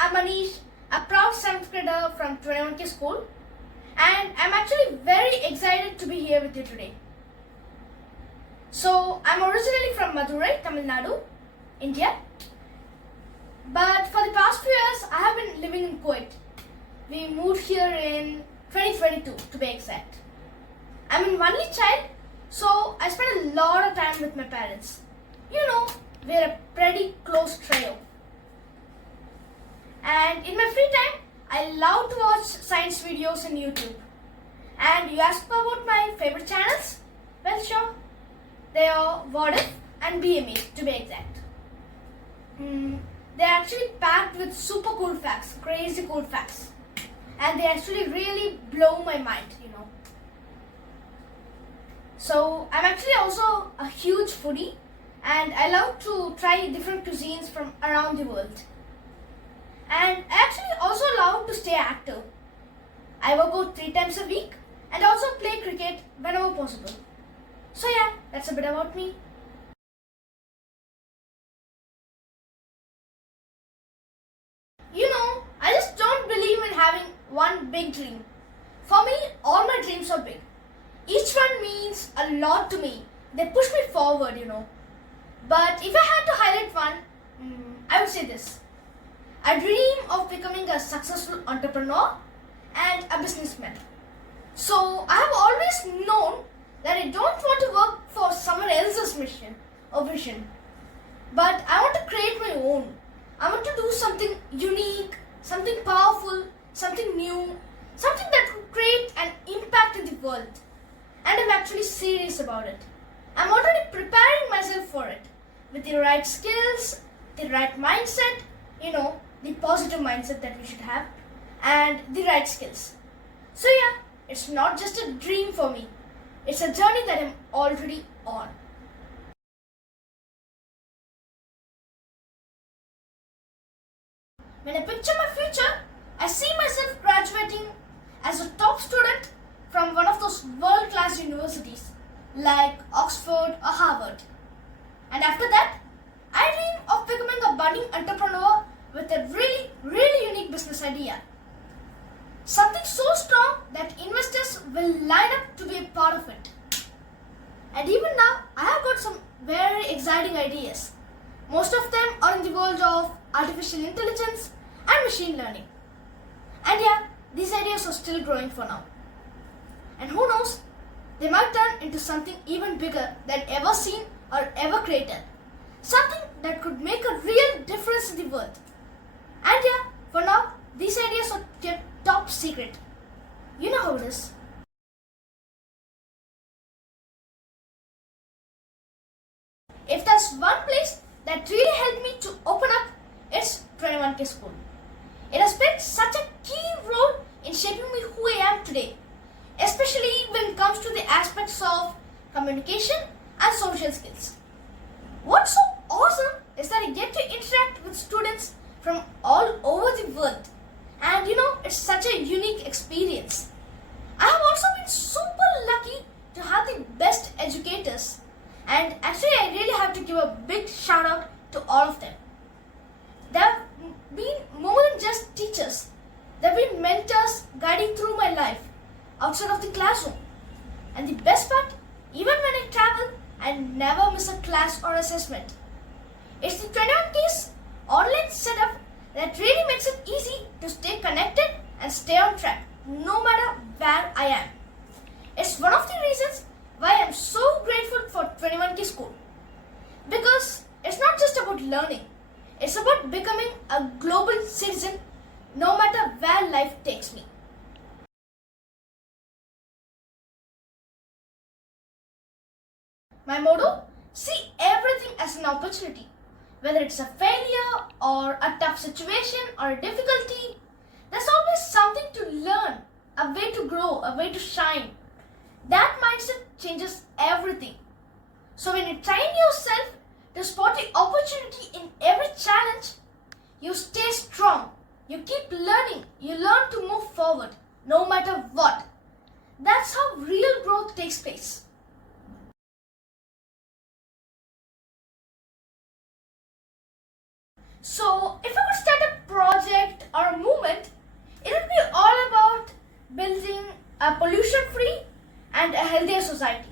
I'm Aneesh, a proud 7th grader from 21K school, and I'm actually very excited to be here with you today. So, I'm originally from Madurai, Tamil Nadu, India, but for the past few years, I have been living in Kuwait. We moved here in 2022 to be exact. I'm an only child, so I spend a lot of time with my parents. You know, we're a pretty close trio. And in my free time, I love to watch science videos on YouTube. And you asked about my favorite channels? Well, sure. They are What If and BME to be exact. They're actually packed with super cool facts, crazy cool facts. And they actually really blow my mind, So, I'm actually also a huge foodie and I love to try different cuisines from around the world. And I actually also love to stay active. I work out 3 times a week and also play cricket whenever possible. So yeah, that's a bit about me. I just don't believe in having one big dream. For me, all my dreams are big. Each one means a lot to me. They push me forward, But if I had to highlight one, I would say this. I dream of becoming a successful entrepreneur and a businessman. So I have always known that I don't want to work for someone else's mission or vision. But I want to create my own. I want to do something unique, something powerful, something new, something that could create an impact in the world. And I'm actually serious about it. I'm already preparing myself for it with the right skills, the right mindset, the positive mindset that we should have, and the right skills. So yeah, it's not just a dream for me. It's a journey that I'm already on. When I picture my future, I see myself graduating as a top student from one of those world-class universities like Oxford or Harvard. And after that, I dream of becoming a budding entrepreneur with a really, really unique business idea. Something so strong that investors will line up to be a part of it. And even now, I have got some very exciting ideas. Most of them are in the world of artificial intelligence and machine learning. And yeah, these ideas are still growing for now. And who knows, they might turn into something even bigger than ever seen or ever created. Something that could make a real difference in the world. And yeah, for now, these ideas are kept top secret. You know how it is. If there's one place that really helped me to open up, it's 21K school. It has played such a key role in shaping me who I am today, especially when it comes to the aspects of communication and social skills. What's so awesome is that I get to interact with students from all over the world, and it's such a unique experience. I have also been super lucky to have the best educators, and actually I really have to give a big shout out to all of them. They have been more than just teachers. They have been mentors guiding through my life outside of the classroom. And the best part, even when I travel, I never miss a class or assessment. It's the 21K's online setup that really makes it easy to stay connected and stay on track, no matter where I am. It's one of the reasons why I'm so grateful for 21K school. Because it's not just about learning, it's about becoming a global citizen no matter where life takes me. My motto, see everything as an opportunity. Whether it's a failure or a tough situation or a difficulty, there's always something to learn, a way to grow, a way to shine. That mindset changes everything. So when you train yourself to spot the opportunity in every challenge, you stay strong, you keep learning, you learn to move forward, no matter what. That's how real growth takes place. So, if I could start a project a pollution-free and a healthier society.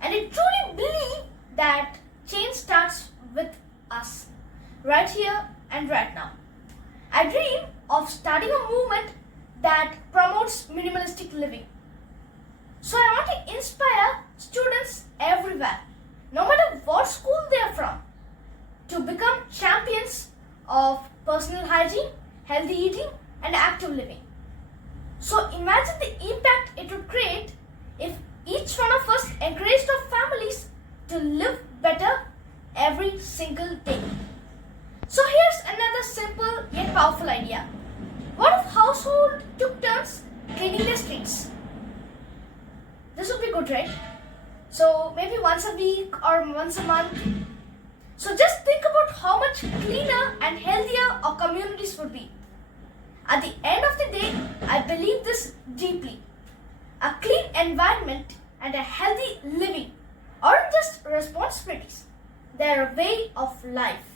And I truly believe that change starts with us, right here and right now. I dream of starting a movement that promotes minimalistic living. So I want to inspire students everywhere, no matter what school they are from, to become champions of personal hygiene, healthy eating, and active living. So imagine the impact it would create if each one of us encouraged our families to live better every single day. So here's another simple yet powerful idea. What if household took turns cleaning their streets? This would be good, right? So maybe once a week or once a month. So just think about how much cleaner and healthier our communities would be. At the end of the day, I believe this deeply. A clean environment and a healthy living aren't just responsibilities, they're a way of life.